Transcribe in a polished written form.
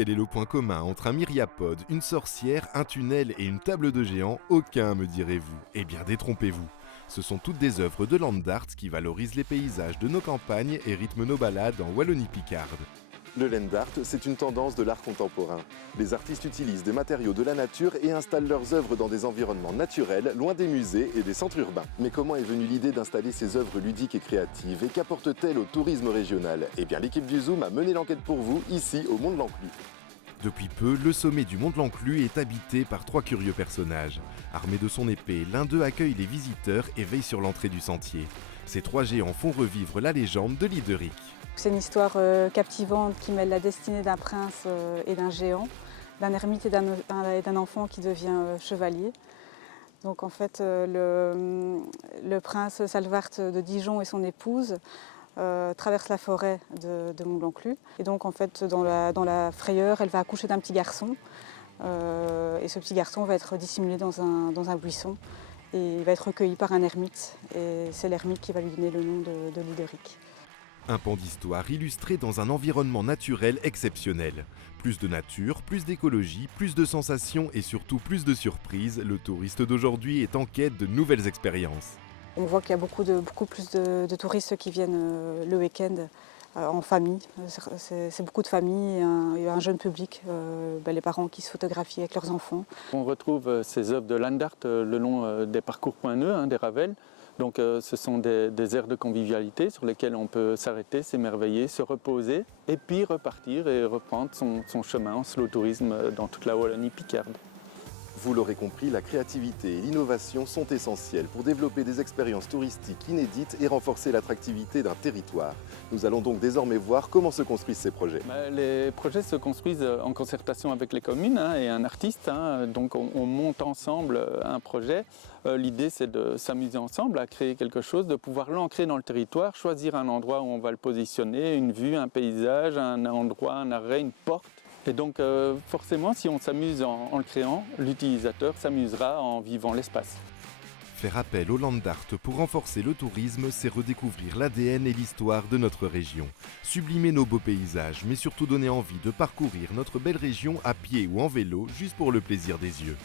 quel est le point commun entre un myriapode, une sorcière, un tunnel et une table de géant? Aucun, me direz-vous. Eh bien, détrompez-vous. Ce sont toutes des œuvres de land art qui valorisent les paysages de nos campagnes et rythment nos balades en Wallonie-Picarde. Le land art, c'est une tendance de l'art contemporain. Les artistes utilisent des matériaux de la nature et installent leurs œuvres dans des environnements naturels, loin des musées et des centres urbains. Mais comment est venue l'idée d'installer ces œuvres ludiques et créatives et qu'apporte-t-elle au tourisme régional? Eh bien, l'équipe du Zoom a mené l'enquête pour vous, ici, au Mont de l'Enclus. Depuis peu, le sommet du Mont de l'Enclus est habité par trois curieux personnages. Armé de son épée, l'un d'eux accueille les visiteurs et veille sur l'entrée du sentier. Ces trois géants font revivre la légende de Lideric. C'est une histoire captivante qui mêle la destinée d'un prince et d'un géant, d'un ermite et d'un enfant qui devient chevalier. Donc en fait, le prince Salvart de Dijon et son épouse traversent la forêt de Mont de l'Enclus. Et donc en fait, dans la frayeur, elle va accoucher d'un petit garçon. Et ce petit garçon va être dissimulé dans un buisson. Et il va être recueilli par un ermite. Et c'est l'ermite qui va lui donner le nom de Lideric. Un pan d'histoire illustré dans un environnement naturel exceptionnel. Plus de nature, plus d'écologie, plus de sensations et surtout plus de surprises, le touriste d'aujourd'hui est en quête de nouvelles expériences. On voit qu'il y a beaucoup plus de touristes qui viennent le week-end en famille. C'est beaucoup de familles et un jeune public, les parents qui se photographient avec leurs enfants. On retrouve ces œuvres de land art le long des parcours poineux, des ravels. Donc ce sont des aires de convivialité sur lesquelles on peut s'arrêter, s'émerveiller, se reposer et puis repartir et reprendre son chemin en slow tourisme dans toute la Wallonie-Picarde. Vous l'aurez compris, la créativité et l'innovation sont essentielles pour développer des expériences touristiques inédites et renforcer l'attractivité d'un territoire. Nous allons donc désormais voir comment se construisent ces projets. Les projets se construisent en concertation avec les communes et un artiste. Donc on monte ensemble un projet. L'idée, c'est de s'amuser ensemble à créer quelque chose, de pouvoir l'ancrer dans le territoire, choisir un endroit où on va le positionner, une vue, un paysage, un endroit, un arrêt, une porte. Et donc forcément, si on s'amuse en le créant, l'utilisateur s'amusera en vivant l'espace. Faire appel au land art pour renforcer le tourisme, c'est redécouvrir l'ADN et l'histoire de notre région. Sublimer nos beaux paysages, mais surtout donner envie de parcourir notre belle région à pied ou en vélo, juste pour le plaisir des yeux.